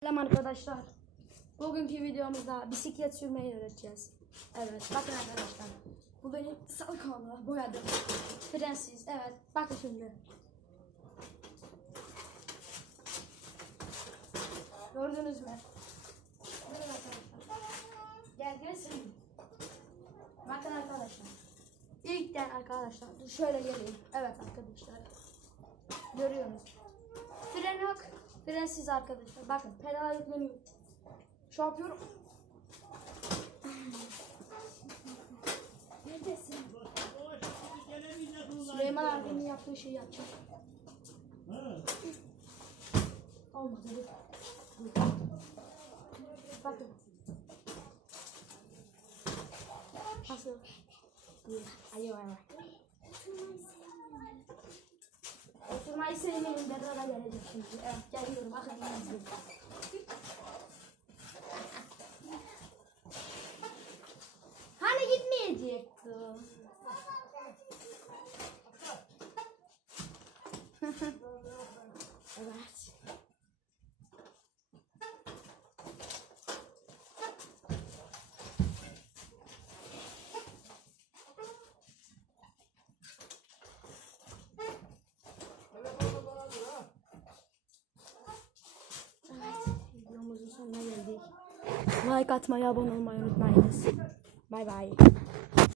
Selam arkadaşlar. Bugünkü videomuzda bisiklet sürmeyi öğreteceğiz. Evet bakın arkadaşlar. Bu benim salkamla boyadım. Prensiz evet bakın şimdi. Gördünüz mü? Gel gel süreyim. Bakın arkadaşlar. İlkten arkadaşlar dur şöyle geleyim. Evet arkadaşlar. Görüyorsunuz. Fren yok. Frensiz arkadaşlar. Bakın pedala yükleniyor. Şu yapıyorum. Neredesin? Süleyman abinin yaptığı şeyi yapacağım. Olmadı. Bakın. Nasıl? Dur. Ay ay. Oturmayı sevmeyin. Berrara gelecek şimdi. Evet geliyorum. Bakın izleyin. Hani gitmeyecektim. like atmayı, abone olmayı unutmayınız. Bay bay.